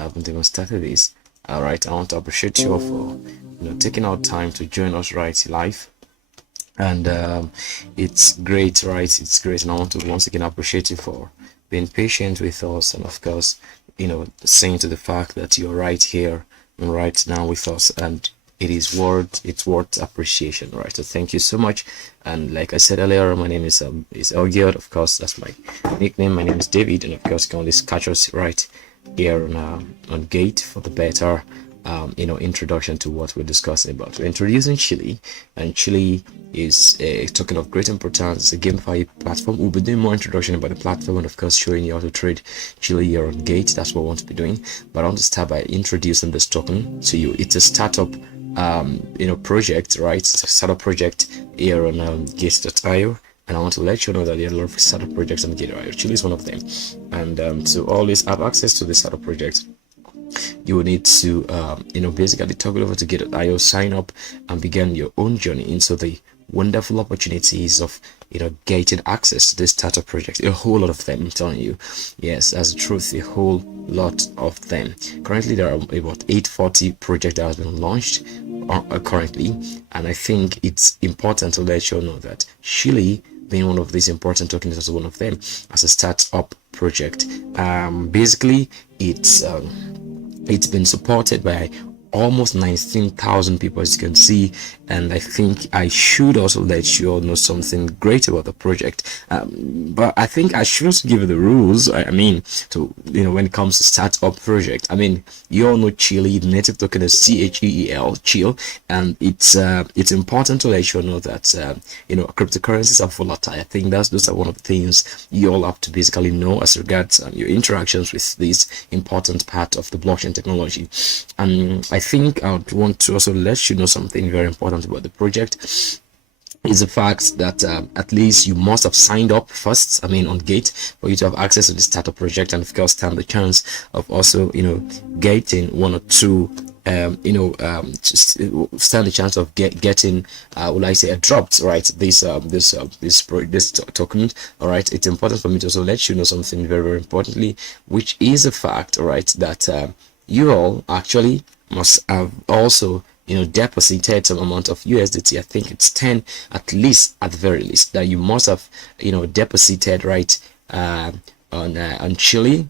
I haven't even started this. All right, I want to appreciate you all for taking out time to join us right live. And it's great, right? It's great, and I want to once again appreciate you for being patient with us, and of course, saying to the fact that you're right here and right now with us, and it's worth appreciation, right? So thank you so much. And like I said earlier, my name is Elgiot. Of course, that's my nickname. My name is David, and of course, you can always catch us right here on Gate for the better introduction to what we're discussing about. We're introducing Chile, and Chile is a token of great importance. It's a GameFi platform. We'll be doing more introduction about the platform, and of course showing you how to trade Chile here on Gate. That's what we want to be doing. But I want to start by introducing this token to you. It's a startup project, right? It's a startup project here on Gate.io. And I want to let you know that there are a lot of startup projects on GateLive. Chile is one of them. And to always have access to the startup project, you will need to basically toggle over to Gate.io, sign up, and begin your own journey into the wonderful opportunities of getting access to this startup project. A whole lot of them, I'm telling you. Yes, as a truth, a whole lot of them. Currently there are about 840 projects that has been launched currently, and I think it's important to let you know that Chile, being one of these important tokens, is also one of them as a startup project. Basically it's been supported by almost 19,000 people, as you can see, and I think I should also let you all know something great about the project. But I think I should also give you the rules. I mean, to when it comes to startup project, I mean, you all know Cheel. The native token is CHEEL, Cheel, and it's important to let you know that cryptocurrencies are volatile. I think those are one of the things you all have to basically know as regards your interactions with this important part of the blockchain technology. And I think I would want to also let you know something very important about the project is the fact that at least you must have signed up first, on Gate, for you to have access to the startup project, and of course stand the chance of also getting one or two stand the chance of getting will I say dropped, right, this token. All right, it's important for me to also let you know something very, very importantly, which is the fact, all right, that you all actually must have also deposited some amount of USDT. I think it's 10 at least, at the very least, that you must have deposited right on Chile.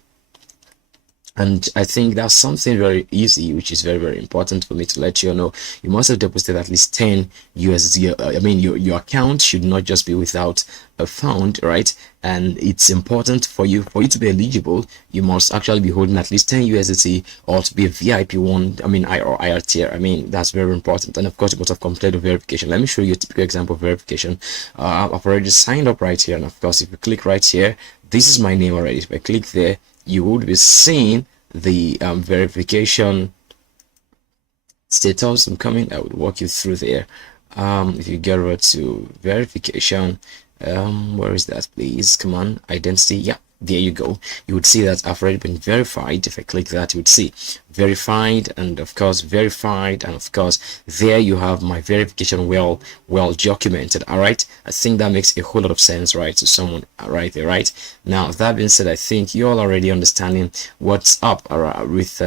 And I think that's something very easy, which is very, very important for me to let you know. You must have deposited at least 10 USD. Your account should not just be without a fund, right? And it's important for you to be eligible. You must actually be holding at least 10 USDT, or to be a VIP one, or IR tier. That's very important. And of course, you must have completed verification. Let me show you a typical example of verification. I've already signed up right here, and of course, if you click right here, this is my name already. If I click there, you would be seeing the verification status. I'm coming. I would walk you through there. If you get over to verification, where is that, please? Come on, identity. Yeah, there you go. You would see that I've already been verified. If I click that, you would see verified, and of course verified, and of course there you have my verification well documented. All right, I think that makes a whole lot of sense, right, to someone right there. Right now, that being said, I think you're all already understanding what's up with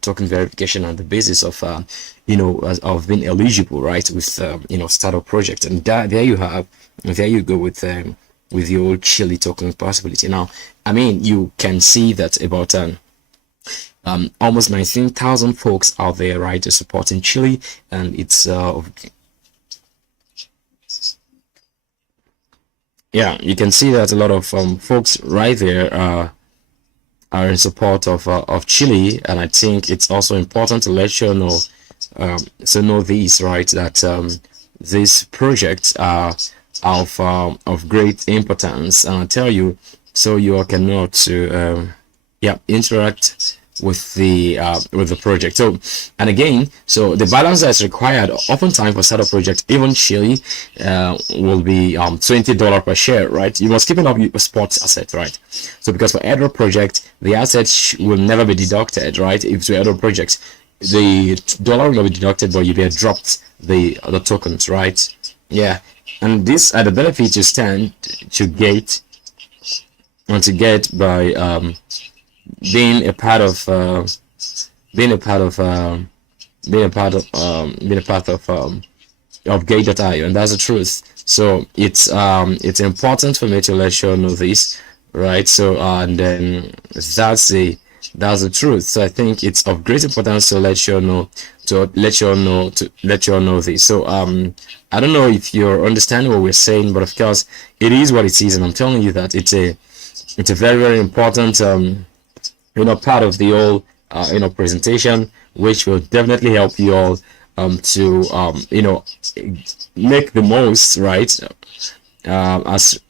token verification and the basis of of being eligible, right, with startup project. And there you go with your Chile token possibility. Now, you can see that about almost 19,000 folks out there, right, supporting Chile, and it's yeah, you can see that a lot of folks right there are in support of Chile. And I think it's also important to let you know these, right, that these projects are of great importance, and I'll tell you, so you all can know to interact with the project. So, and again, so the balance that's required oftentimes for startup project, even Chile, will be $20 per share, right? You must keep up your sports asset, right? So because for Airdrop project, the assets will never be deducted, right? If it's an Airdrop project, the dollar will be deducted, but you get dropped the tokens, right? Yeah, and these are the benefits you stand to get by being a part of being a part of being a part of Gate.io, and that's the truth. So it's important for me to let you all know this, right? So and then that's the truth. So I think it's of great importance to let you all know, this. So I don't know if you're understanding what we're saying, but of course it is what it is, and I'm telling you that it's a very very important part of the whole presentation, which will definitely help you all to make the most, right, as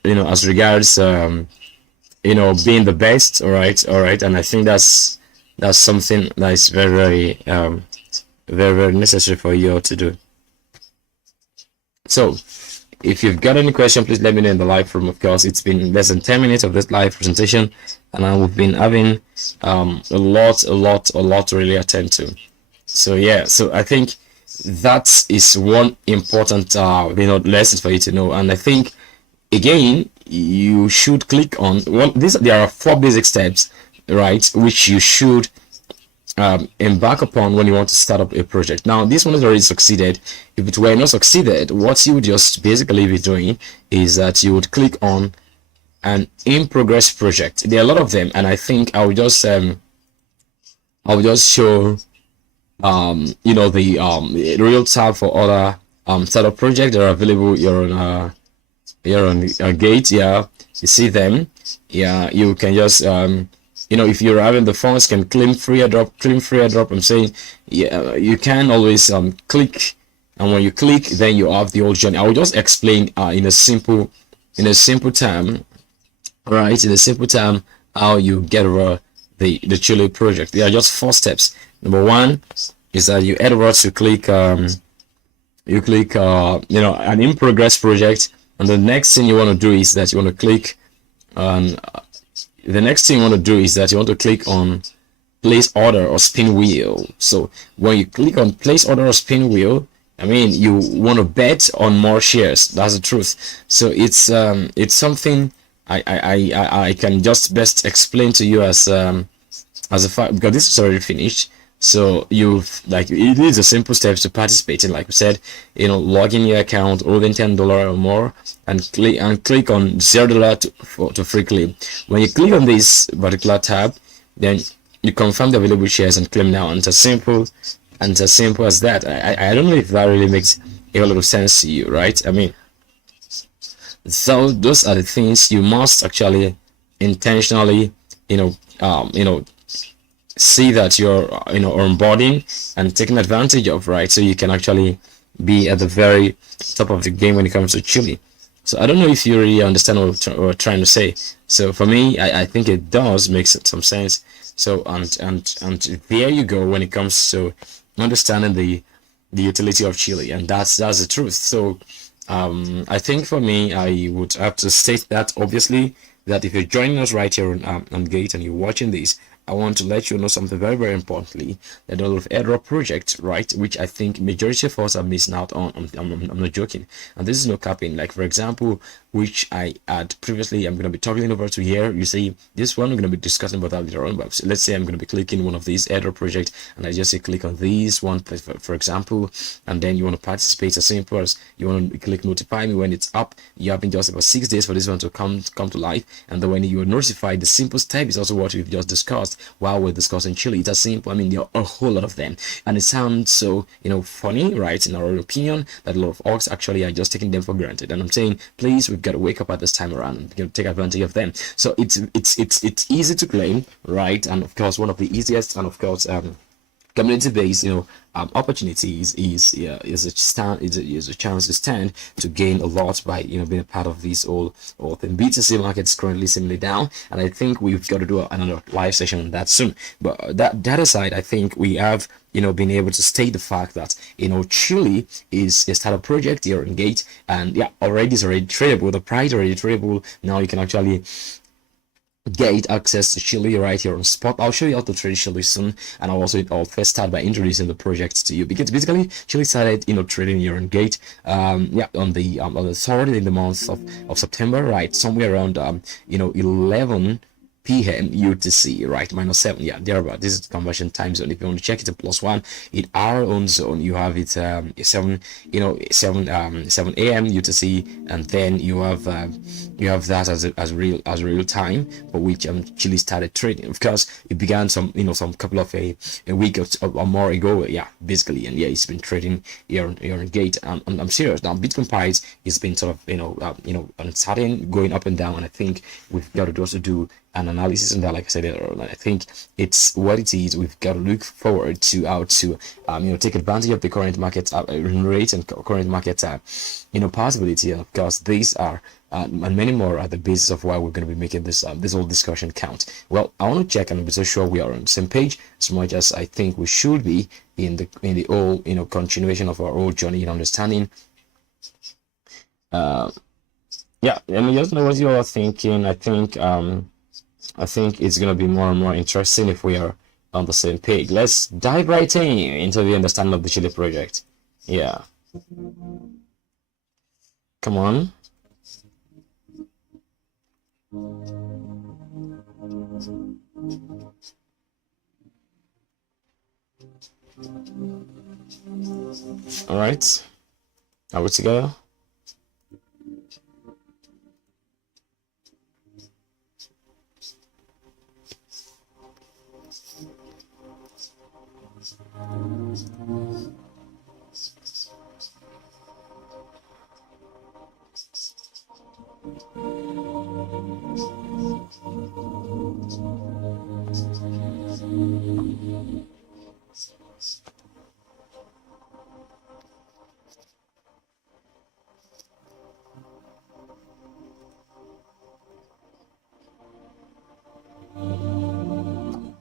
regards being the best. All right, and I think that's something that is very very very necessary for you all to do. So if you've got any question, please let me know in the live room. Of course, it's been less than 10 minutes of this live presentation, and we've been having a lot to really attend to. So yeah, so I think that is one important lesson for you to know. And I think again, you should click on one. There are 4 basic steps, right, which you should embark upon when you want to start up a project. Now this one has already succeeded. If it were not succeeded, what you would just basically be doing is that you would click on an in progress project. There are a lot of them, and I think I will just show the real tab for other startup projects that are available here on Gate. Yeah, you see them. Yeah, you can just if you're having the funds, can claim free airdrop. I'm saying, yeah, you can always click, and when you click, then you have the whole journey. I will just explain in a simple term, right? In a simple term, how you get over the Cheel project. There are just 4 steps. Number 1 is that you head over to click an in progress project, and the next thing you want to do is that you want to click on click on place order or spin wheel. So when you click on place order or spin wheel, I mean, you want to bet on more shares. That's the truth. So it's something I can just best explain to you as a fact, because this is already finished. So it is a simple steps to participate in. Like we said, log in your account, holding $10 or more, and click on $0 to free claim. When you click on this particular tab, then you confirm the available shares and claim now. And it's as simple as that. I don't know if that really makes a lot of sense to you, right? I mean, so those are the things you must actually intentionally see that you're onboarding and taking advantage of, right? So you can actually be at the very top of the game when it comes to Cheel. So I don't know if you really understand what we're trying to say. So for me, I think it does make some sense. So and there you go when it comes to understanding the utility of Cheel, and that's the truth. So I think for me, I would have to state that obviously, that if you're joining us right here on Gate and you're watching this, I want to let you know something very very importantly, that a lot of airdrop project, right, which I think majority of us are missing out on. I'm not joking, and this is no capping. Like for example, which I had previously, I'm going to be talking over to here. You see this one, we're going to be discussing about that later on. But let's say I'm going to be clicking one of these airdrop projects, and I just say click on this one for example, and then you want to participate. As simple as you want to click notify me when it's up. You have been just about 6 days for this one to come to life, and then when you are notified, the simple step is also what we've just discussed while we're discussing Cheel. It's as simple. I mean, there are a whole lot of them, and it sounds so funny, right, in our opinion, that a lot of orgs actually are just taking them for granted. And I'm saying, please, we've got to wake up at this time around and take advantage of them. So it's easy to claim, right? And of course, one of the easiest, and of course community-based opportunities is a chance to stand to gain a lot by being a part of these all thing. B2C market is currently seemingly down, and I think we've got to do another live session on that soon. But that aside, I think we have been able to state the fact that Cheel is a startup project here in Gate, and yeah, already tradable. The price already tradable. Now you can actually get access to Cheel right here on spot. I'll show you how to trade Cheel soon, and I'll first start by introducing the project to you, because basically Cheel started trading here on Gate on the 3rd in the month of September, right, somewhere around 11 p.m. UTC, right? -7, yeah, thereabout. This is the conversion time zone. If you want to check it in +1 in our own zone, you have it 7, 7 a.m. UTC, and then you have that as real time, for which Chile started trading. Of course, it began some couple of a week or more ago, yeah, basically, and yeah, it's been trading here on Gate. I'm serious now. Bitcoin price has been sort of uncertain, going up and down, and I think we've got to also do an analysis on that, like I said earlier. And I think it's what it is. We've got to look forward to how to take advantage of the current market rate and current market possibility. And of course, these are and many more are the basis of why we're going to be making this whole discussion count. Well, I want to check and be so sure we are on the same page as much as I think we should be in the whole continuation of our whole journey in understanding. Yeah, let me just know what you are thinking. I think it's going to be more and more interesting if we are on the same page. Let's dive right into the understanding of the Chile project. Yeah. Come on. All right. Are we together?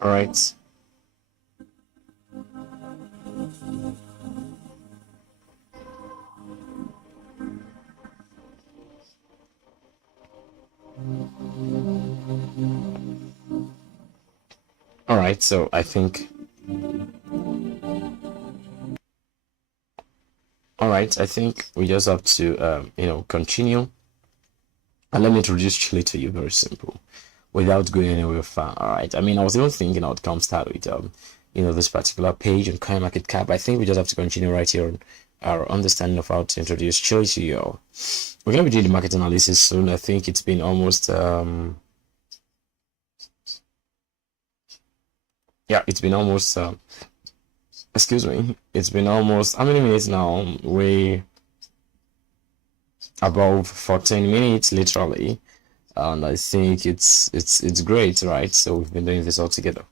All right. All right, so I think we just have to continue, and let me introduce Chile to you. Very simple, without going anywhere far. All right, I mean, I was even thinking I would come start with this particular page on CoinMarketCap. I think we just have to continue right here on our understanding of how to introduce Chile to you. We're gonna be doing the market analysis soon. I think it's been almost yeah, it's been almost excuse me, it's been almost how many minutes now? We above 14 minutes literally, and I think it's great, right? So we've been doing this all together.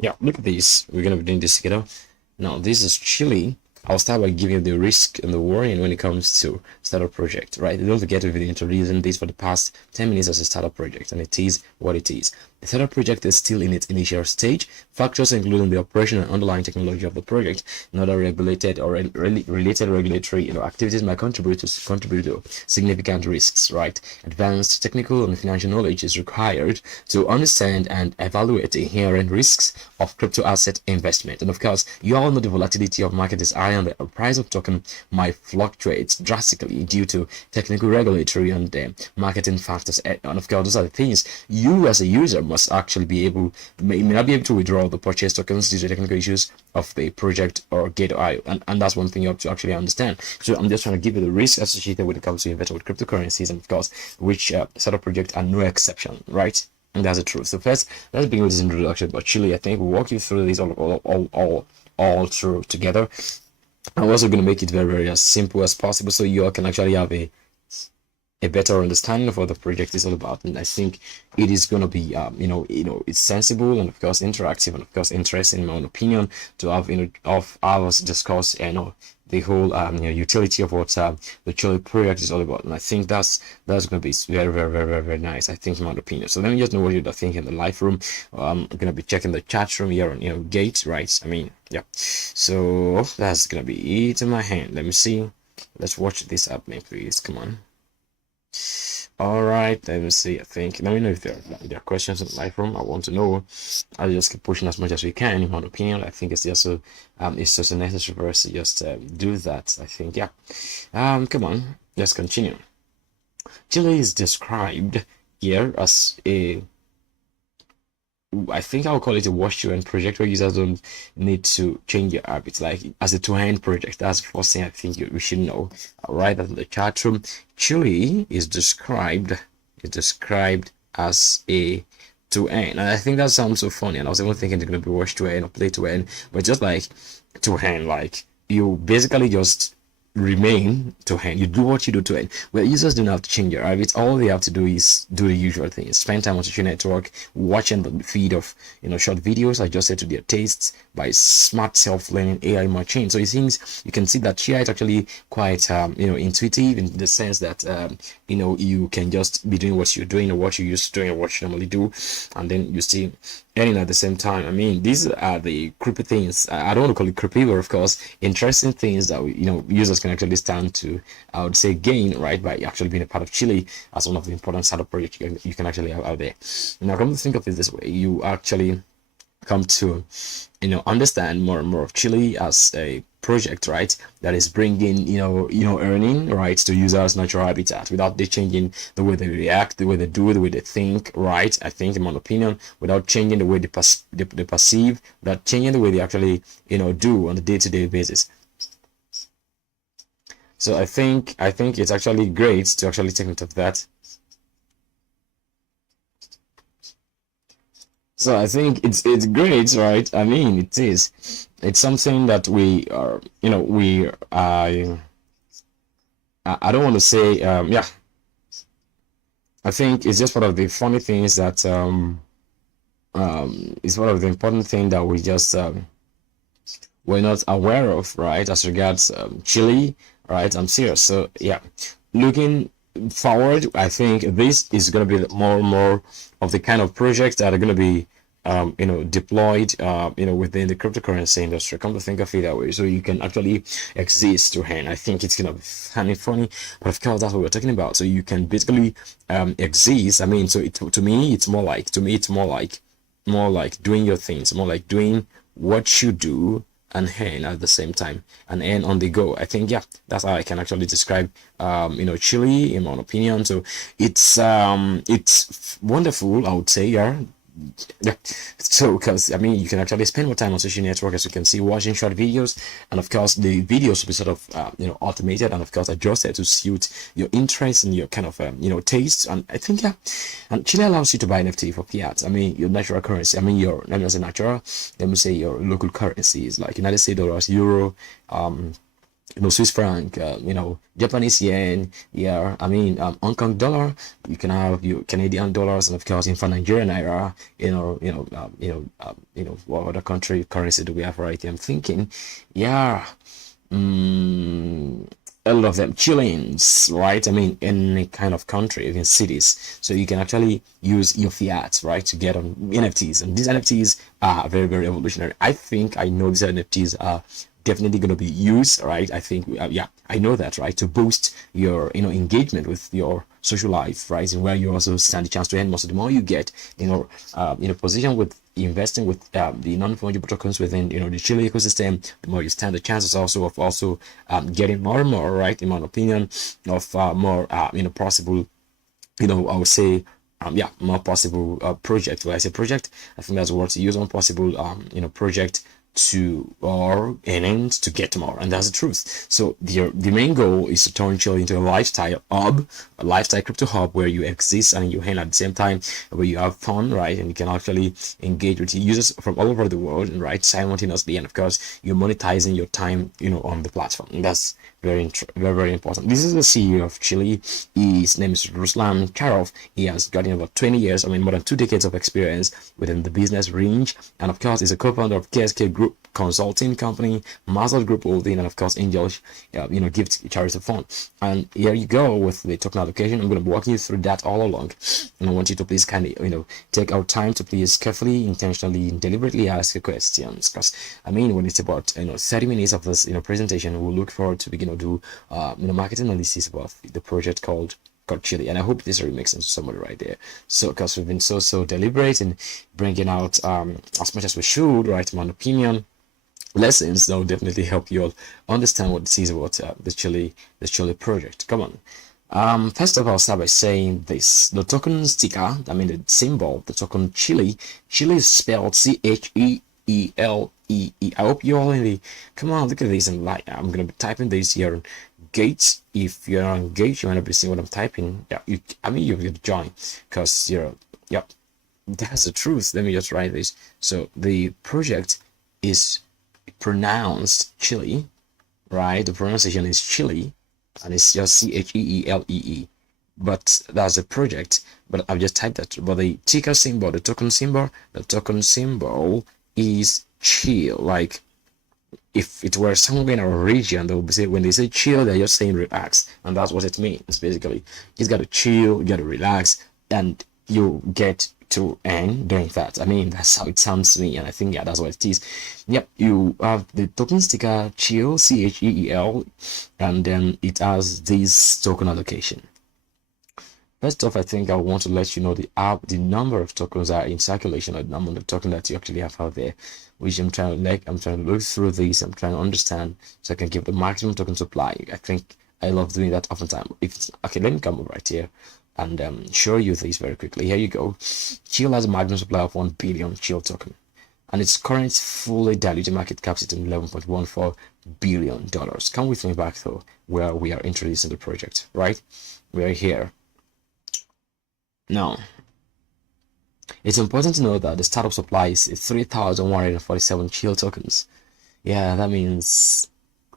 Yeah, look at this. We're gonna be doing this together. Now this is Chile. I'll start by giving you the risk and the warning when it comes to startup project, right? Don't forget we've been introducing this for the past 10 minutes as a startup project, and it is what it is. The startup project is still in its initial stage. Factors including the operation and underlying technology of the project and other regulated or related regulatory activities might contribute to significant risks, right? Advanced technical and financial knowledge is required to understand and evaluate the inherent risks of crypto asset investment. And of course, you all know the volatility of market is high and the price of token might fluctuate drastically due to technical, regulatory, and marketing factors. And of course, those are the things you as a user must actually be able, may not be able to withdraw the purchase tokens due to technical issues of the project or GateLive, and that's one thing you have to actually understand. So I'm just trying to give you the risk associated when it comes to investing with cryptocurrencies, and of course, which startup projects are no exception, right? And that's the truth. So first, let's begin with this introduction about Chile. I think we'll walk you through these all through together. I'm also going to make it very, very as simple as possible so you all can actually have a better understanding of what the project is all about. And I think it is going to be it's sensible and of course interactive and of course interesting in my own opinion to have of ours discuss the whole utility of what the Chile project is all about. And I think that's going to be very, very, very, very, very nice, I think, in my opinion. So let me just know what you're thinking in the live room. I'm going to be checking the chat room here on Gate, right? I mean, yeah. So that's going to be it in my hand. Let me see. Let's watch this up, man, please. Come on. All right, let me see. I think let me know if there are questions in the live room. I want to know. I'll just keep pushing as much as we can. In my opinion, I think it's just so necessary for us to just do that. I think, yeah. Come on, let's continue. Chile is described here as a, I think I'll call it a wash to earn project where users don't need to change your habits. Like as a to-hand project, that's the first thing I think we should know. I'll write that in the chat room. Chile is described as a to earn, and I think that sounds so funny. And I was even thinking it's gonna be wash to earn or play to earn, but just like to earn, like you basically just remain to hand. You do what you do to it. Where users don't have to change your habits. All they have to do is do the usual things. Spend time on social network, watching the feed of short videos adjusted to their tastes by smart self-learning AI machine. So it seems you can see that here it's actually quite intuitive in the sense that you can just be doing what you're doing or what you used to doing or what you normally do, and then you see earning at the same time. I mean, these are the creepy things. I don't want to call it creepy, but of course, interesting things that users can actually stand to, I would say, gain, right, by actually being a part of Chile as one of the important startup projects you can actually have out there. Now, come to think of it this way, you actually come to understand more and more of Chile as a project, right, that is bringing earning, right, to users' natural habitat without they changing the way they react, the way they do, the way they think, right. I think, in my opinion, without changing the way they perceive, without changing the way they actually do on a day-to-day basis. So I think it's actually great to actually take note of that. So I think it's great, right? I mean, it is. It's something that we are, I don't want to say, yeah. I think it's just one of the funny things that it's one of the important things that we just we're not aware of, right? As regards Chile, right? I'm serious. So yeah, looking forward, I think this is going to be more and more of the kind of projects that are going to be deployed within the cryptocurrency industry. Come to think of it that way, so you can actually exist to hand. I think it's gonna be funny, but of course that's what we're talking about. So you can basically exist. I mean, so to me it's more like doing your things, more like doing what you do and earn at the same time, and earn on the go. I think, yeah, that's how I can actually describe Chile in my opinion. So it's wonderful, I would say. Yeah, so because I mean, you can actually spend more time on social network, as you can see, watching short videos, and of course the videos will be sort of automated and of course adjusted to suit your interests and your kind of tastes. And I think, yeah, and Chile allows you to buy NFT for fiat. I mean, your natural currency. I mean, your, let me say natural, let me say your local currencies like United States dollars, euro, Swiss franc, Japanese yen, yeah, I mean, Hong Kong dollar. You can have your Canadian dollars, and of course, in for Nigerian naira, what other country currency do we have right here? I'm thinking, yeah, a lot of them Chileans, right? I mean, any kind of country, even cities. So you can actually use your fiat, right, to get on NFTs, and these NFTs are very, very evolutionary. I think I know these NFTs are definitely going to be used, right? I think, yeah, I know that, right, to boost your engagement with your social life, right, and where you also stand a chance to earn more. So the more you get position with investing with the non-fungible tokens within the Chile ecosystem, the more you stand the chances also of getting more and more, right, in my opinion, of more possible, I would say, more possible project. When I say project, I think that's the word to use, on possible project to or earnings to get more, and that's the truth. So the main goal is to turn Chile into a lifestyle hub, a lifestyle crypto hub, where you exist and you earn at the same time, where you have fun, right, and you can actually engage with users from all over the world, right, simultaneously, and of course you're monetizing your time on the platform. And that's very, very important. This is the CEO of Chile. His name is Ruslan Karov. He has gotten about 20 years, I mean more than 2 decades of experience within the business range, and of course he's a co-founder of KSK Group consulting company, Mazda Group Holding, and of course Angel Gift Charity Fund. And here you go with the token allocation. I'm going to be walking you through that all along, and I want you to please kindly take our time to please carefully, intentionally, and deliberately ask your questions, because I mean, when it's about 30 minutes of this presentation, we'll look forward to begin to do market analysis about the project called Chile. And I hope this really makes sense to somebody right there. So because we've been so deliberate in bringing out as much as we should, right, in my opinion, lessons that will definitely help you all understand what this is about the Chile project. Come on, First of all, I'll start by saying this. The token sticker, I mean the symbol, the token Chile. Chile is spelled Cheele. I hope you all in the, come on, look at this, and like, I'm gonna be typing this here on Gate. If you're on Gate, you wanna be seeing what I'm typing. Yeah, I mean, you're gonna join, because you're, yep, that's the truth. Let me just write this. So the project is pronounced Chile, right? The pronunciation is Chile, and it's just Cheele. But that's a project. But I've just typed that. But the ticker symbol, the token symbol is Cheel. Like, if it were somewhere in our region, they would say, when they say chill, they're just saying relax, and that's what it means basically. It's got to chill, you got to relax, and you get to earn doing that. I mean, that's how it sounds to me, and I think, yeah, that's what it is. Yep, you have the token sticker Cheel, Cheel, and then it has this token allocation. First off, I think I want to let you know the number of tokens are in circulation, or the number of tokens that you actually have out there, which I'm trying to look through this. I'm trying to understand so I can give the maximum token supply. I think I love doing that oftentimes. If it's, okay, let me come over right here and show you this very quickly. Here you go. Cheel has a maximum supply of 1 billion Cheel token, and its current fully diluted market cap is $11.14 billion. Come with me back though, where we are introducing the project. Right, we are here. Now, it's important to know that the startup supply is 3,147 Cheel tokens. Yeah, that means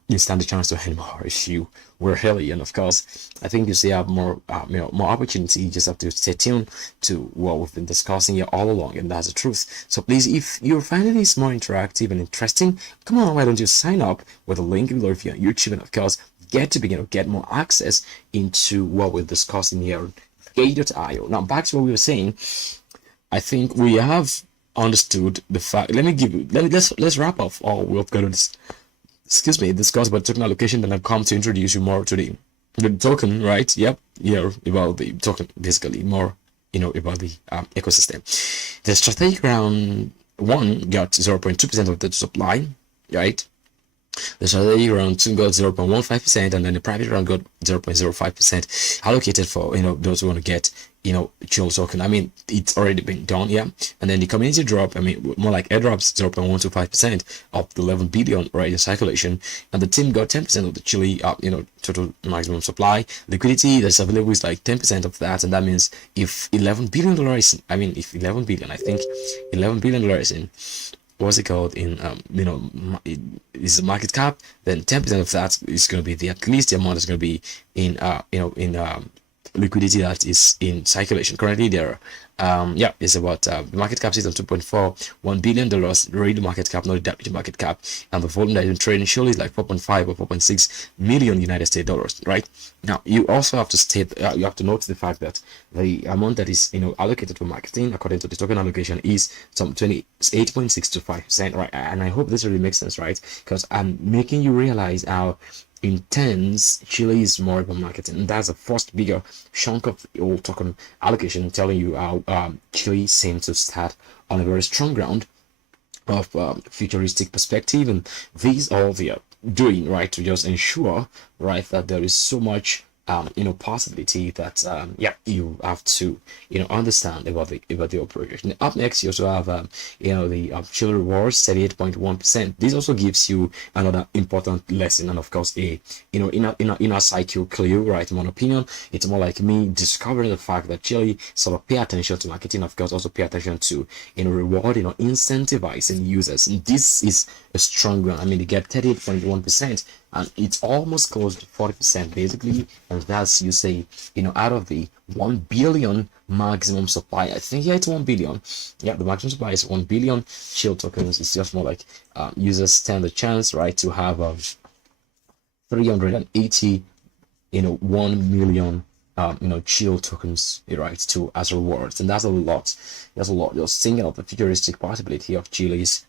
you stand a chance to earn more if you were early. And of course, I think you still have more, more opportunity. You just have to stay tuned to what we've been discussing here all along, and that's the truth. So please, if you're finding this more interactive and interesting, come on, why don't you sign up with a link below if you're on YouTube, and of course, get more access into what we're discussing here. Gate.io. Now back to what we were saying. I think we have understood the fact. Let's wrap up all we've got to discuss about token allocation. Then I've come to introduce you more to the token, right? Yep, yeah, about the token, basically more, about the ecosystem. The strategic round one got 0.2% of the supply, right? The strategic round 2 got 0.15%, and then the private round got 0.05% allocated for those who want to get Cheel token. I mean, it's already been done, yeah. And then the community drop, I mean, more like airdrops, 0.125% of the 11 billion right in circulation, and the team got 10% of the Chile total maximum supply. Liquidity that's available is like 10% of that, and that means if $11 billion if 11 billion, I think $11 billion in, what's it called, in is the market cap, then 10% of that is going to be at least the amount that's going to be in liquidity that is in circulation. Currently there it's about the market cap is on $2.41 billion, the real market cap, not the diluted market cap, and the volume that is in trading surely is like 4.5 or 4.6 million United States dollars, right? Now you also have to state you have to note the fact that the amount that is allocated for marketing according to the token allocation is some 28.625%, right? And I hope this really makes sense, right? Because I'm making you realize how intense Chile is more about marketing, and that's the first bigger chunk of the old token allocation, telling you how Chile seems to start on a very strong ground of futuristic perspective, and these all they are doing, right, to just ensure, right, that there is so much possibility that you have to understand about the operation. Up next, you also have the Cheel rewards 38.1%. This also gives you another important lesson, and of course a inner cycle clue, right? In my opinion, it's more like me discovering the fact that Chile sort of pay attention to marketing, of course also pay attention to reward, incentivizing users, and this is a strong one. I mean, they get 38.1%, and it's almost close to 40% basically, and that's, you say, out of the 1 billion maximum supply. I think, yeah, it's 1 billion. Yeah, the maximum supply is 1 billion Cheel tokens. It's just more like users stand a chance, right, to have 380 1 million Cheel tokens, right, to as rewards, and that's a lot. Just thinking of the futuristic possibility of Chile's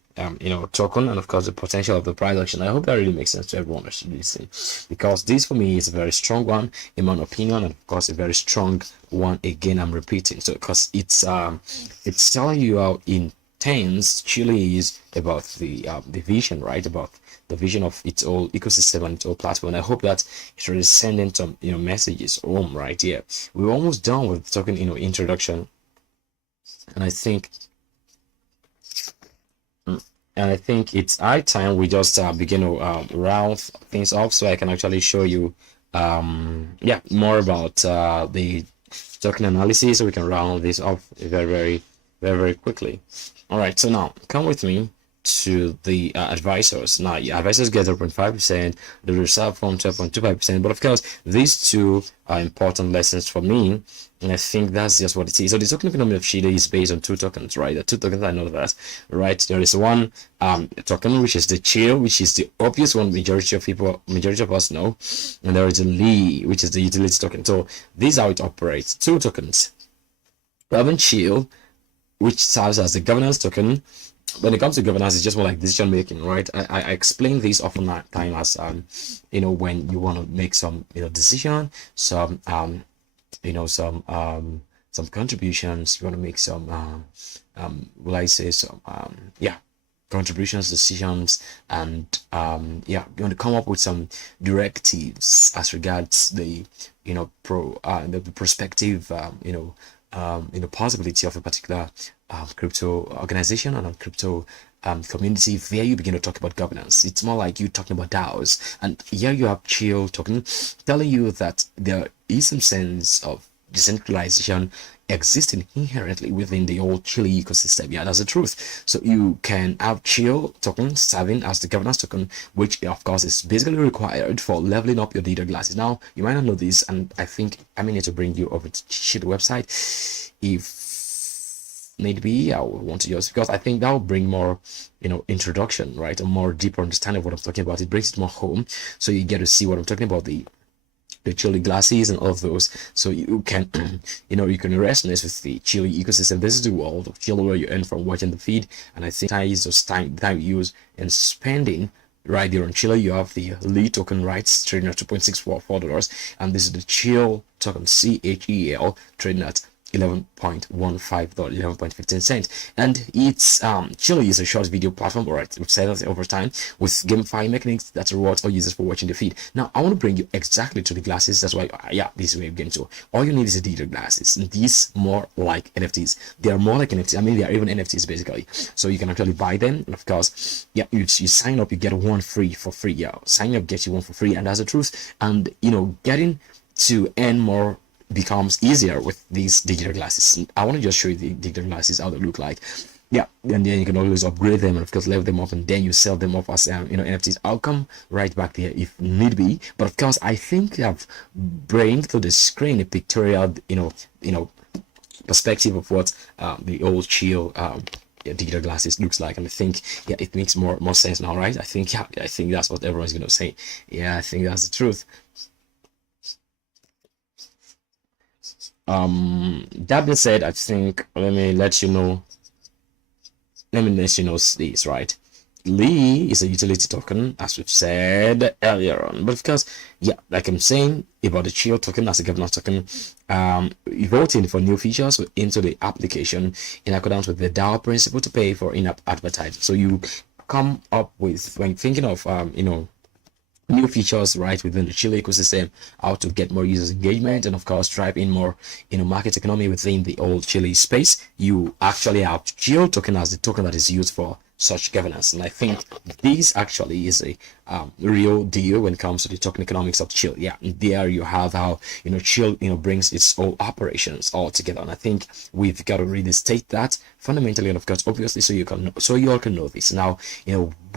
token, and of course the potential of the price action. I hope that really makes sense to everyone that's listening, because this for me is a very strong one in my opinion, and of course a very strong one, again I'm repeating, so because it's telling you how tense Chile is about the vision, right? About the vision of its whole ecosystem and its whole platform. And I hope that it's really sending some messages home right here. We're almost done with talking introduction, and I think it's high time we just begin to round things up, so I can actually show you yeah, more about the token analysis, so we can round this up very quickly. All right, so now come with me to the advisors. Now, advisors get 0.5%, the reserve fund 12.25%, but of course these two are important lessons for me, and I think that's just what it is. So the token economy of Chile is based on two tokens, right? The two tokens, I know that, right? There is one token which is the Cheel, which is the obvious one majority of us know, and there is a Lee, which is the utility token. So these are how it operates. Two tokens. We have Cheel, which serves as the governance token. When it comes to governance, it's just more like decision making, right? I explain this often at time as when you want to make some decision, some some contributions, you want to make some will I say some yeah, contributions, decisions, and yeah, you want to come up with some directives as regards the the prospective possibility of a particular crypto organization and a crypto community. There you begin to talk about governance. It's more like you talking about DAOs, and here you have Cheel token telling you that there is some sense of decentralization existing inherently within the old Chile ecosystem. Yeah, that's the truth. So you can have Cheel token serving as the governance token, which of course is basically required for leveling up your data glasses. Now you might not know this, and I think I may need to bring you over to Cheel website if need be. I would want to use, because I think that will bring more introduction, right, a more deeper understanding of what I'm talking about. It brings it more home, so you get to see what I'm talking about, the Chile glasses and all of those, so you can you can resonate with the Chile ecosystem. This is the world of Chile where you earn from watching the feed, and I think time you use and spending right there on Chile. You have the lead token rights trading at $2.644, and this is the Cheel token, CHEL, trading at $11.15, 11.15 cents. And it's Chile is a short video platform, alright, we've said that over time, with GameFi mechanics that rewards all users for watching the feed. Now I want to bring you exactly to the glasses. That's why yeah, this is where we get to. All you need is a digital glasses, and these more like NFTs. They are more like NFTs. I mean, they are even NFTs basically, so you can actually buy them, and of course, yeah, you sign up, you get one free for free. Yeah, sign up gets you one for free, and that's the truth. And getting to earn more becomes easier with these digital glasses. I want to just show you the digital glasses, how they look like. Yeah, and then you can always upgrade them and of course level them up, and then you sell them off as NFTs. I'll come right back there if need be, but of course I think I've bring to the screen a pictorial perspective of what the old Cheel digital glasses looks like, and I think yeah, it makes more sense now, right? I think that's what everyone's gonna say. Yeah, I think that's the truth. That being said, I think let me let you know this, right? Lee is a utility token, as we've said earlier on, but of course, yeah, like I'm saying about the Cheel token as a governance token, voting for new features into the application in accordance with the DAO principle to pay for in-app advertising. So you come up with, when thinking of new features right within the Chile ecosystem, how to get more users engagement, and of course drive in more market economy within the old Chile space, you actually have Cheel token as the token that is used for such governance. And I think this actually is a real deal when it comes to the token economics of Cheel. Yeah, there you have how Cheel brings its whole operations all together, and I think we've got to really state that fundamentally, and of course obviously, so you all can know this. Now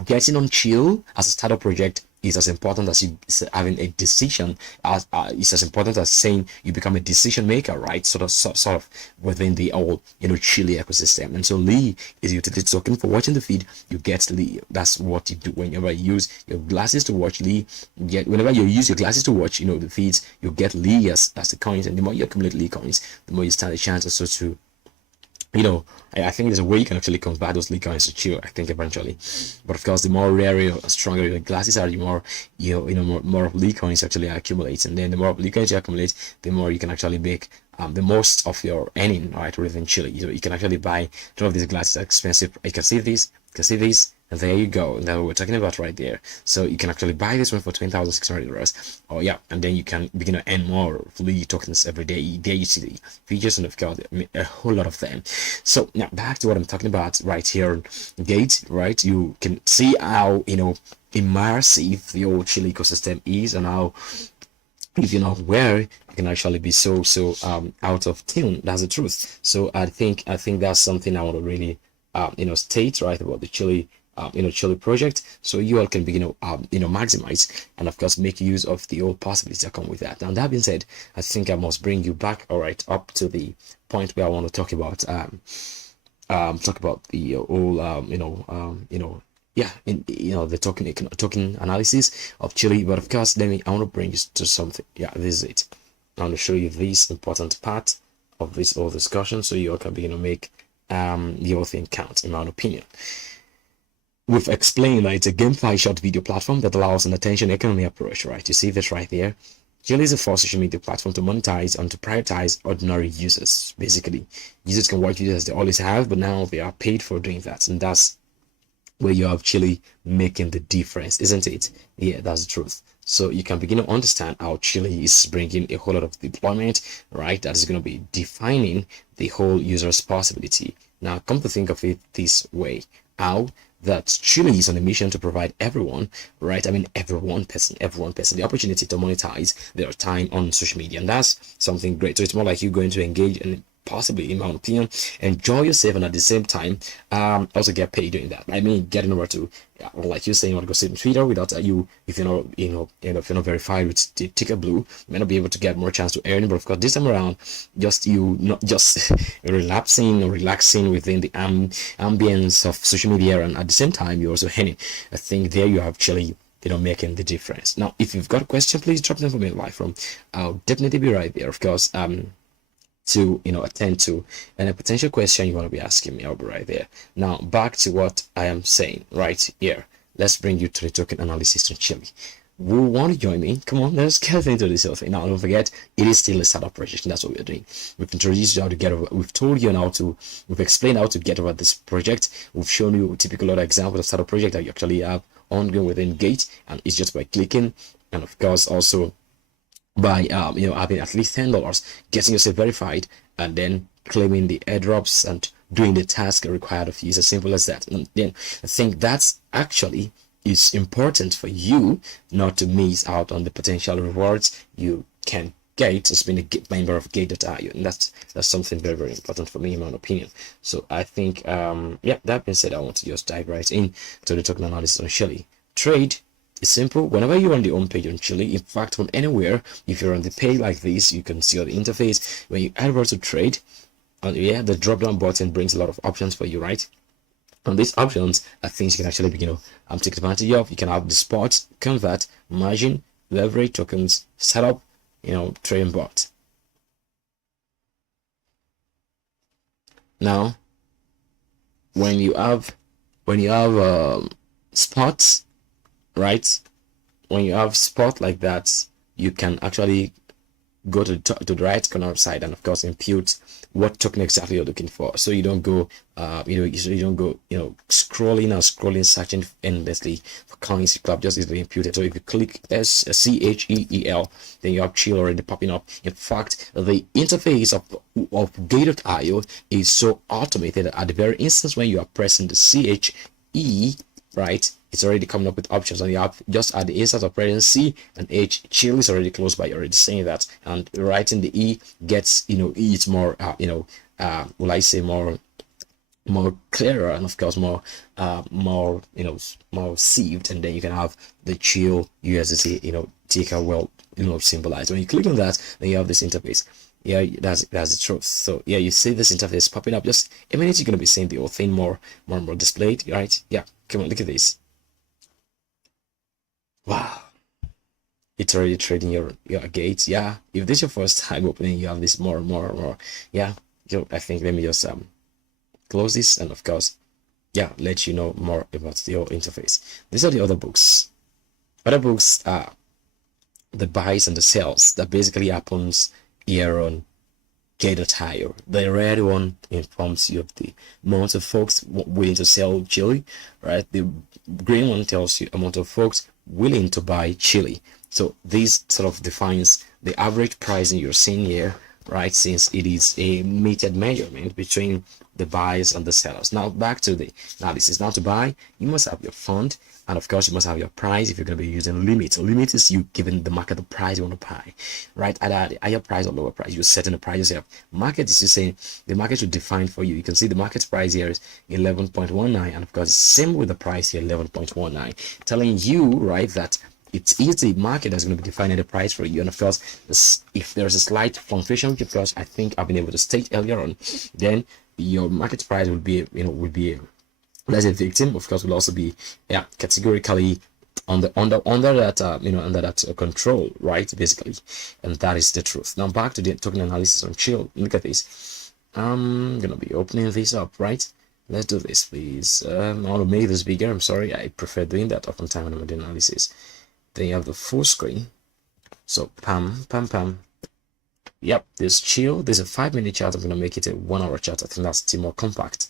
getting on Cheel as a startup project is as important as you having a decision, is as important as saying you become a decision maker, right? Sort of within the whole Chile ecosystem. And so Lee is a utility token. For watching the feed, you get Lee. That's what you do whenever you use your glasses to watch Lee. Whenever you use your glasses to watch the feeds, you get Lee as the coins, and the more you accumulate Lee coins, the more you stand a chance also to I think there's a way you can actually convert those Lee coins to Cheel, I think, eventually. But of course, the more rare or stronger your glasses are, the more more Lee coins actually accumulate, and then the more Lee coins you accumulate, the more you can actually make the most of your earning, right, within Chile. So you can actually buy some of these glasses are expensive. You can see this, you can see this, and there you go. And that's what we're talking about right there. So you can actually buy this one for $20,600. Oh yeah, and then you can begin to earn more free tokens every day. There you see the features, and of course, I mean, a whole lot of them. So now back to what I'm talking about right here on Gate, right? You can see how, you know, immersive the whole Chile ecosystem is, and how, if you're not aware, you can actually be so out of tune. That's the truth. So I think that's something I want to really you know, state right about the Chile you know, Chile project, so you all can begin to you know, maximize and of course make use of the old possibilities that come with that. Now that being said, I think I must bring you back, all right, up to the point where I want to talk about the whole you know, yeah, in, you know, the token analysis of Chile. But of course, I want to bring you to something. Yeah, this is it. I want to show you this important part of this whole discussion, so you all can begin to make the whole thing count, in my opinion. We've explained that it's a GameFi short video platform that allows an attention economy approach, right? You see this right there. Chile is a first social media platform to monetize and to prioritize ordinary users. Basically, users can watch videos as they always have, but now they are paid for doing that, and that's where you have Chile making the difference, isn't it? Yeah, that's the truth. So you can begin to understand how Chile is bringing a whole lot of deployment, right? That is going to be defining the whole user's possibility. Now, come to think of it this way, how that Chile is on a mission to provide everyone, right? I mean, everyone person, the opportunity to monetize their time on social media, and that's something great. So it's more like you going to engage and possibly, in my opinion, enjoy yourself and at the same time also get paid doing that. I mean, getting over to like you saying, you want to go sit on Twitter without you, if you're not, if you're not verified with the ticker blue, you may not be able to get more chance to earn. But of course, this time around, just you not just relapsing or relaxing within the ambience of social media, and at the same time you're also earning. I think there you have actually, you know, making the difference. Now, if you've got a question, please drop them for me live from. I'll definitely be right there, of course, to, you know, attend to, and a potential question you want to be asking me, I'll be right there. Now back to what I am saying right here. Let's bring you to the token analysis on Chile. Who want to join me? Come on, let's get into this whole thing. Now don't forget, it is still a startup project, and that's what we're doing. We've introduced you how to get over, we've told you how to, we've explained how to get over this project. We've shown you a typical other example of startup project that you actually have ongoing within Gate, and it's just by clicking, and of course also by you know, having at least $10, getting yourself verified, and then claiming the airdrops and doing the task required of you. It's as simple as that. And then I think that's actually is important for you not to miss out on the potential rewards you can get as being a member of Gate.io, and that's something very, very important for me, in my opinion. So I think yeah, that being said, I want to just dive right in to the token analysis on Chile. Trade. It's simple. Whenever you're on the home page on Chile, in fact, from anywhere, if you're on the page like this, you can see the interface. When you add over to trade, and yeah, the drop down button brings a lot of options for you, right? And these options are things you can actually begin to take advantage of. You can have the spot, convert, margin, leverage, tokens, setup, you know, trading bot. Now, when you have spots, right, when you have spot like that, you can actually go to the right corner side and of course impute what token exactly you're looking for, so you don't go you don't go scrolling searching endlessly for currency club. Just easily imputed. So if you click CHEEL, then you have Cheel already popping up. In fact, the interface of Gate.io is so automated that at the very instance when you are pressing the CHE, right, it's already coming up with options, and you have just at the instance of pressing C and H, Cheel is already close by, already saying that, and writing the E gets, you know, E is more will I say more clearer, and of course more more sieved, and then you can have the Cheel USDT, you know, ticker well, you know, symbolized. When you click on that, then you have this interface. Yeah, that's the truth. So yeah, you see this interface popping up. Just a minute, you're gonna be seeing the whole thing more displayed, right? Yeah, come on, look at this. Wow, it's already trading your Gates. Yeah, if this is your first time opening, you have this more. Yeah, I think let me just close this, and of course, yeah, let you know more about the whole interface. These are the other books. Other books are the buys and the sells that basically happens here on Get higher. The red one informs you of the amount of folks willing to sell chili, right? The green one tells you amount of folks willing to buy chili. So this sort of defines the average pricing you're seeing here, right? Since it is a metered measurement between the buyers and the sellers. Now back to the analysis. Now to buy, you must have your fund, and of course you must have your price if you're going to be using limit. Limit is you giving the market the price you want to buy, right? At a higher price or lower price, you're setting the price yourself. Market is just saying the market should define for you. You can see the market price here is 11.19, and of course same with the price here, 11.19, telling you, right, that it's the market that's going to be defining the price for you. And of course, if there's a slight fluctuation, which of course I think I've been able to state earlier on, then your market price will be, will be as a victim. Of course, will also be, yeah, categorically under that under that control, right, basically. And that is the truth. Now back to the token analysis on Cheel. Look at this. I'm gonna be opening this up, right? Let's do this, please. I want to make this bigger. I'm sorry, I prefer doing that oftentimes when I'm doing analysis. Then you have the full screen. So pam. Yep, there's Cheel. There's a 5-minute chart. I'm gonna make it a 1-hour chart. I think that's still more compact.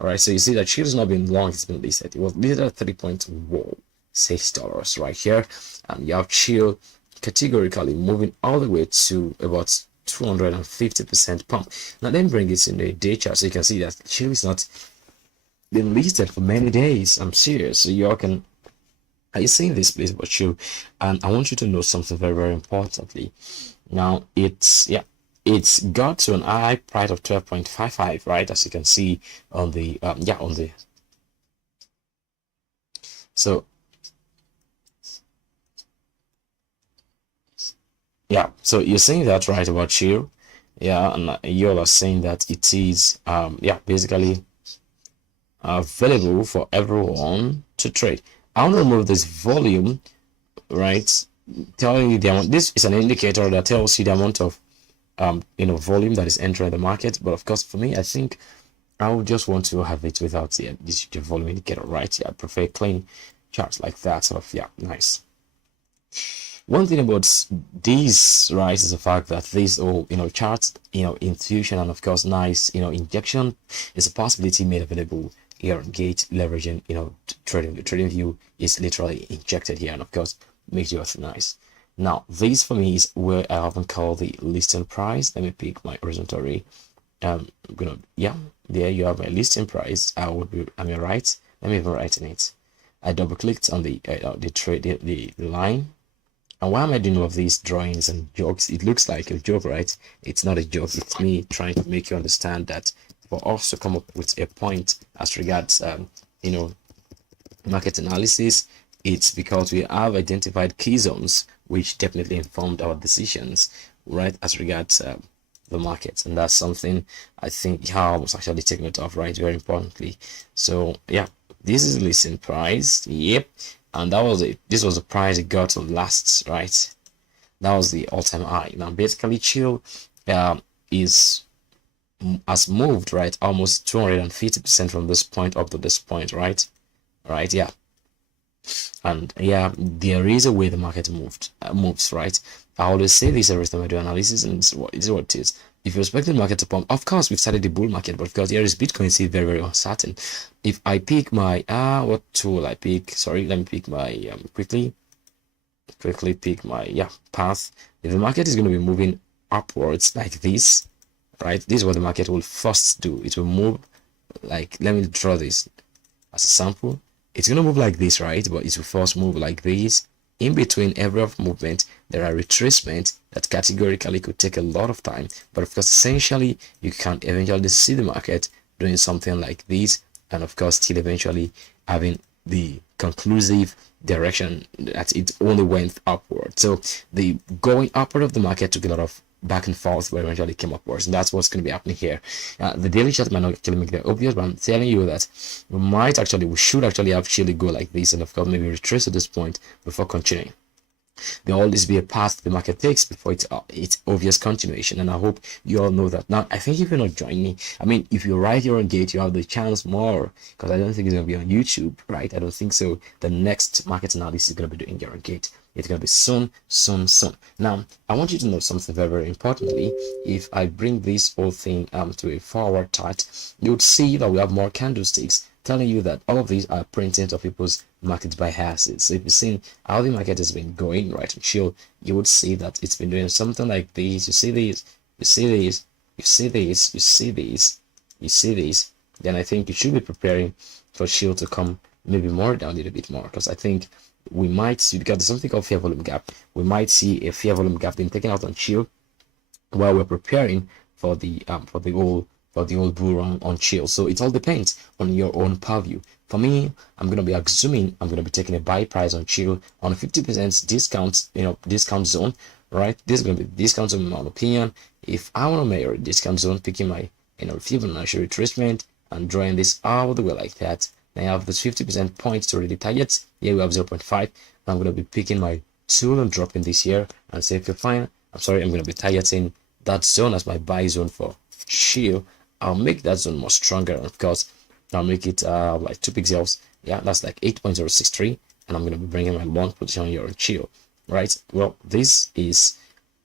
All right, so you see that Cheel has not been long. It's been listed. It was listed at $3.6 right here, and you have Cheel categorically moving all the way to about 250% pump. Now then bring it in the day chart, so you can see that Cheel is not been listed for many days. I'm serious. So y'all can. Are you seeing this, please? But Cheel, and I want you to know something very, very importantly. Now it's got to an high price of 12.55, right? As you can see on the so yeah, so you're saying that right about Cheel, yeah, and you all are saying that it is basically available for everyone to trade. I want to remove this volume, right? Telling you the amount. This is an indicator that tells you the amount of volume that is entering the market. But of course, for me, I think I would just want to have it without the volume indicator, right? Yeah, I prefer clean charts like that. Sort of, yeah, nice. One thing about these, right, is the fact that these all charts, intuition, and of course nice injection is a possibility made available here on Gate, leveraging trading. The trading view is literally injected here, and of course makes you nice. Now this for me is where I often call the listing price. Let me pick my horizontal array. I'm gonna, yeah, there you have my listing price. Am I right? Let me even write in it. I double clicked on the line. And why am I doing all of these drawings and jokes? It looks like a joke, right? It's not a joke. It's me trying to make you understand that for us to come up with a point as regards market analysis, it's because we have identified key zones which definitely informed our decisions, right, as regards the market. And that's something I think I must actually take note of, right, very importantly. So yeah, this is the listing price. Yep. And that was it. This was the price it got to last, right? That was the all-time high. Now basically Cheel has moved, right, almost 250% from this point up to this point, right? Yeah. And yeah, there is a way the market moves, right? I always say this every time I do analysis, and it's what it is. If you expect the market to pump, of course we've started the bull market, but of course here is Bitcoin still very, very uncertain. If I pick my what tool I pick, sorry, let me pick my quickly pick my path. If the market is going to be moving upwards like this, right, this is what the market will first do. It will move like, let me draw this as a sample. It's going to move like this, right? But it will first move like this. In between every movement, there are retracements that categorically could take a lot of time. But of course, essentially, you can eventually see the market doing something like this. And of course, still eventually having the conclusive direction that it only went upward. So the going upward of the market took a lot of back and forth, but eventually came upwards, and that's what's going to be happening here. The daily chart might not actually make that obvious, but I'm telling you that we should actually have Cheel go like this, and of course maybe retrace at this point before continuing. There will always be a path the market takes before it's obvious continuation, and I hope you all know that. Now I think if you're not joining me, I mean, if you're right here on Gate, you have the chance more, because I don't think it's going to be on YouTube, right? I don't think so. The next market analysis is going to be doing here on Gate. It's gonna be soon, soon, soon. Now I want you to know something very, very importantly. If I bring this whole thing to a forward chart, you would see that we have more candlesticks telling you that all of these are printings of people's market biases. So if you've seen how the market has been going, right, chill, you would see that it's been doing something like this. You see these, you see these, you see these, you see these, you see these. Then I think you should be preparing for Cheel to come maybe more down a little bit more, because I think we might see, because there's something called fair volume gap. We might see a fair volume gap being taken out on Cheel while we're preparing for the old bull run on Cheel. So it all depends on your own purview. For me, I'm gonna be assuming I'm gonna be taking a buy price on Cheel on a 50% discount, discount zone, right? This is gonna be discount zone in my opinion. If I want to make a discount zone, picking my Fibonacci retracement and drawing this all the way like that, then I have this 50% points to already target. Here we have 0.5. I'm gonna be picking my tool and dropping this here and say, if you're fine, I'm gonna be targeting that zone as my buy zone for Cheel. I'll make that zone more stronger, and of course I'll make it like 2 pixels. Yeah, that's like 8.063, and I'm gonna be bringing my long position here on Cheel, right? Well, this is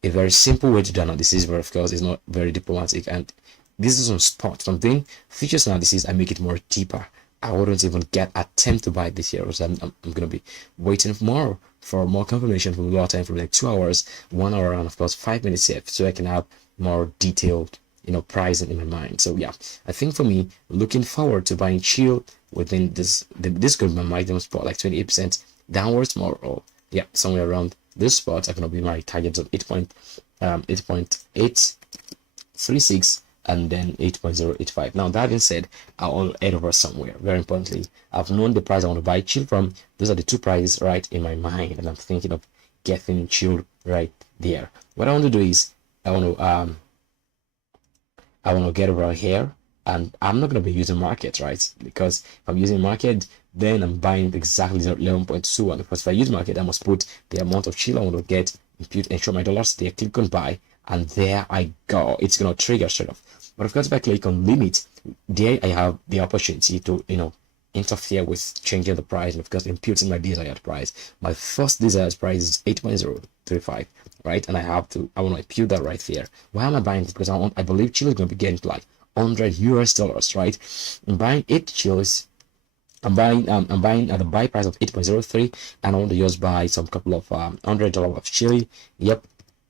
a very simple way to do analysis, but of course it's not very diplomatic, and this is on spot. From doing futures analysis, I make it more deeper. I wouldn't even attempt to buy this here, because I'm gonna be waiting for more confirmation from lower time, from like 2 hours, 1 hour, and of course 5 minutes here, so I can have more detailed pricing in my mind. So yeah, I think for me, looking forward to buying Cheel within this could be my maximum spot, like 28% downwards more, or yeah, somewhere around this spot are gonna be my targets of 8.836 and then 8.085. Now that being said, I'll head over somewhere. Very importantly, I've known the price I want to buy Cheel from. Those are the two prices right in my mind, and I'm thinking of getting Cheel right there. What I want to do is I want to get over here, and I'm not going to be using market, right? Because if I'm using market, then I'm buying exactly 11.2, and because if I use market, I must put the amount of Cheel I want to get, impute, ensure my dollars there, click on buy, and there I go. It's going to trigger straight off. But of course, if I click on limit, there I have the opportunity to interfere with changing the price, and of course imputing my desired price. My first desired price is 8.035, right? And I want to impute that right there. Why am I buying it? Because I believe Cheel is going to be getting to like 100 US dollars, right? I'm buying 8 Cheels. I'm buying at the buy price of 8.03, and I want to just buy some couple of $100 of Chile. Yep.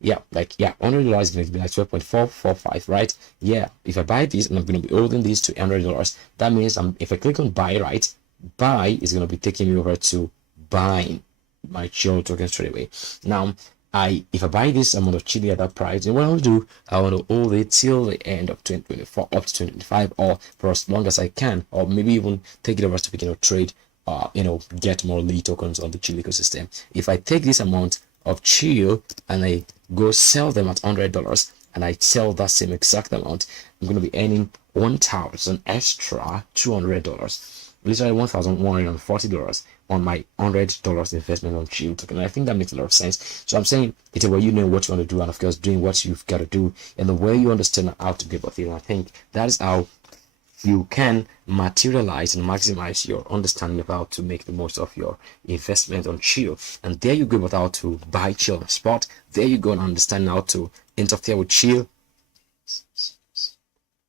Yeah, like yeah, $100 is going to be like 12.445, right? Yeah, if I buy this and I'm going to be holding these to $100, that means if I click on buy, right, buy is going to be taking me over to buying my Cheel token straight away. Now, if I buy this amount of Chile at that price, then what I want to do, I want to hold it till the end of 2024, up to 2025, or for as long as I can, or maybe even take it over to trade, get more lead tokens on the Cheel ecosystem. If I take this amount of Cheel and I go sell them at $100, and I sell that same exact amount, I'm going to be earning 1,000 extra $200, literally $1,140 on my $100 investment on Cheel token. And I think that makes a lot of sense. So I'm saying it's a way you know what you want to do, and of course doing what you've got to do, and the way you understand how to give a thing. I think that is how you can materialize and maximize your understanding of how to make the most of your investment on Cheel. And there you go about how to buy Cheel on spot. There you go and understand how to interfere with Cheel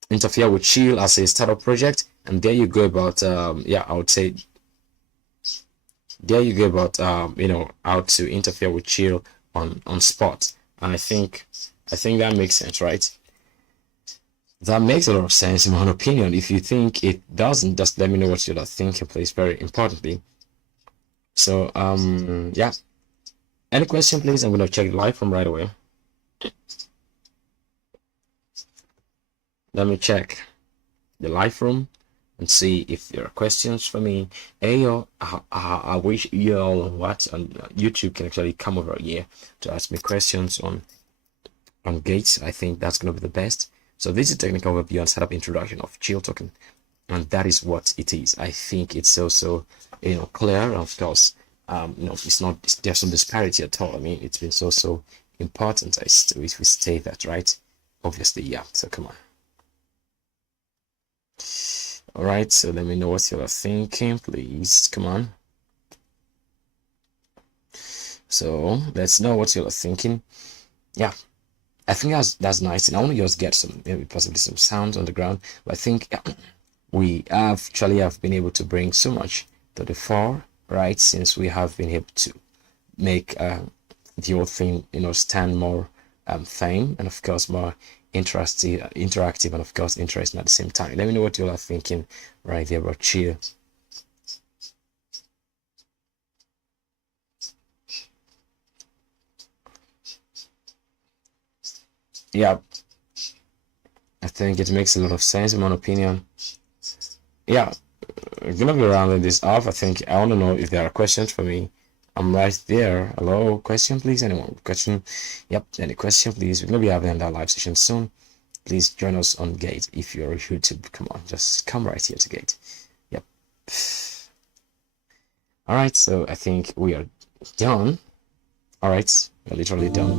as a startup project. And there you go about I would say there you go about how to interfere with Cheel on spot. And I think that makes sense, right? That makes a lot of sense in my opinion. If you think it doesn't, just let me know what you're thinking, please, very importantly. So yeah, any question, please? I'm gonna check live from right away. Let me check the live room and see if there are questions for me. Hey, I wish you all on YouTube can actually come over here to ask me questions on Gates. I think that's gonna be the best. So this is a technical overview and setup introduction of Cheel token, and that is what it is. I think it's also clear, and of course there's no disparity at all. I mean, it's been so important if we state that, right? Obviously, yeah. So come on. All right, so let me know what you're thinking, please. Come on. So let's know what you're thinking. Yeah, I think that's nice, and I want to just get some, maybe possibly some sounds on the ground. But I think we actually have been able to bring so much to the fore, right? Since we have been able to make the whole thing, stand more fame, and of course more interactive, and of course interesting at the same time. Let me know what you all are thinking right there about Cheel. Yeah, I think it makes a lot of sense in my opinion. Yeah, we're gonna be rounding this off. I think I want to know if there are questions for me. I'm right there. Hello, question please. Anyone? Question? Yep. Any question please? We're gonna be having that live session soon. Please join us on Gate if you're YouTube. Come on, just come right here to Gate. Yep. All right. So I think we are done. All right, we're literally done.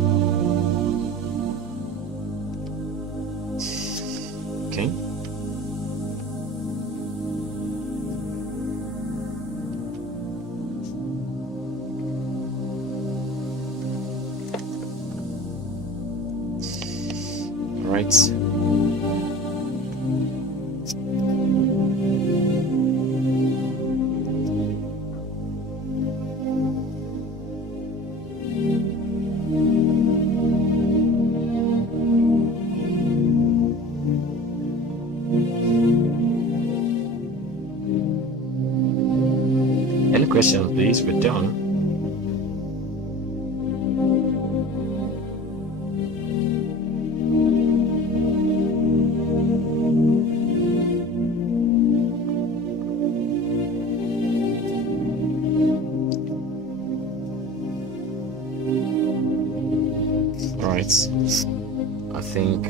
Okay. All right. Any question, please? We're done. All right. I think.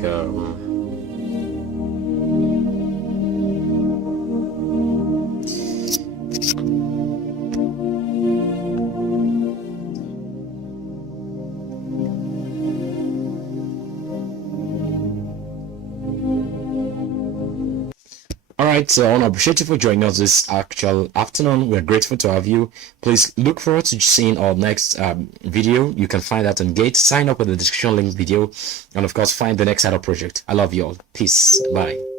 Alright, so I want to appreciate you for joining us this actual afternoon. We're grateful to have you. Please look forward to seeing our next video. You can find that on Gate. Sign up with the description link video. And of course, find the next Airdrop project. I love you all. Peace. Bye.